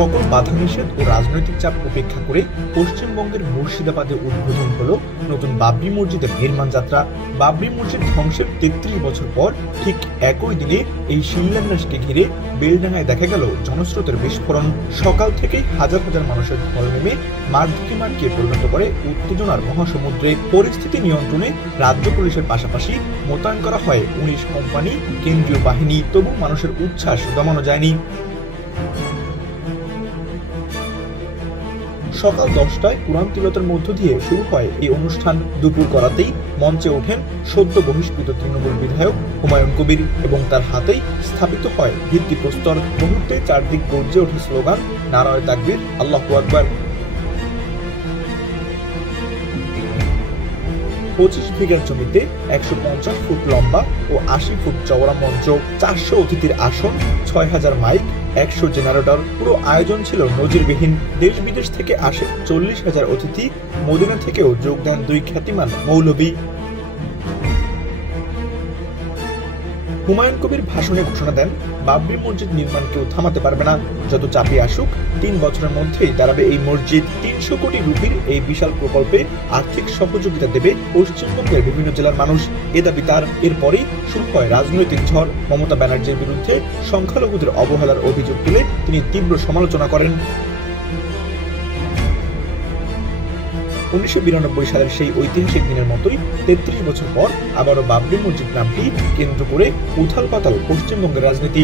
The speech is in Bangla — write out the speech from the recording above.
সকল বাধা নিষেধ ও রাজনৈতিক চাপ উপেক্ষা করে পশ্চিমবঙ্গের মুর্শিদাবাদে উদ্বোধন হলো নতুন বাবরি মসজিদের নির্মাণ যাত্রা। বাবরি মসজিদ ধ্বংসের ৩৩ বছর পর ঠিক একই দিনে এই শিলান্যাসকে ঘিরে বেলডাঙায় দেখা গেল জনস্রোতের বিস্ফোরণ। সকাল থেকেই হাজার হাজার মানুষের ঢল নেমে মারধুকিমারকে পরিণত করে উত্তেজনার মহাসমুদ্রে। পরিস্থিতি নিয়ন্ত্রণে রাজ্য পুলিশের পাশাপাশি মোতায়েন করা হয় ১৯ কোম্পানি কেন্দ্রীয় বাহিনী। তবু মানুষের উচ্ছ্বাস দমানো যায়নি। সকাল 10টায় কুরআন তিলাওয়াতের মধ্য দিয়ে শুরু হয় এই অনুষ্ঠান। দুপুর করাতেই মঞ্চে ওঠেন সদ্য বহিষ্কৃত তৃণমূল বিধায়ক হুমায়ুন কবির এবং তার হাতেই স্থাপিত হয় ভিত্তিপ্রস্তর। মুহূর্তে চারদিক গর্জে ওঠে স্লোগান, নারায়ে তাকবীর, আল্লাহু আকবার। 25 বিঘা জমিতে 150 ফুট লম্বা ও 80 ফুট চওড়া মঞ্চ, 400 অতিথির আসন, 6000 মাইক, 100 জেনারেটর। পুরো আয়োজন ছিল নজিরবিহীন। দেশ বিদেশ থেকে আসে 40,000 অতিথি। মদিনা থেকেও যোগ দেন 2 খ্যাতিমান মৌলবী। হুমায়ুন কবির ভাষণে ঘোষণা দেন, বাবরি মসজিদ নির্মাণ কেউ থামাতে পারবে না। যত চাপে আসুক 3 বছরের মধ্যেই দাঁড়াবে এই মসজিদ। 300 কোটি রুপির এই বিশাল প্রকল্পে আর্থিক সহযোগিতা দেবে পশ্চিমবঙ্গের বিভিন্ন জেলার মানুষ, এ দাবি তার। এরপরই শুরু হয় রাজনৈতিক ঝড়। মমতা ব্যানার্জির বিরুদ্ধে সংখ্যালঘুদের অবহেলার অভিযোগ তুলে তিনি তীব্র সমালোচনা করেন। 1992 সালের সেই ঐতিহাসিক দিনের মতোই 33 বছর পর আবারও বাবরি মসজিদ নামটি কেন্দ্র করে উথাল পাতাল পশ্চিমবঙ্গের রাজনীতি।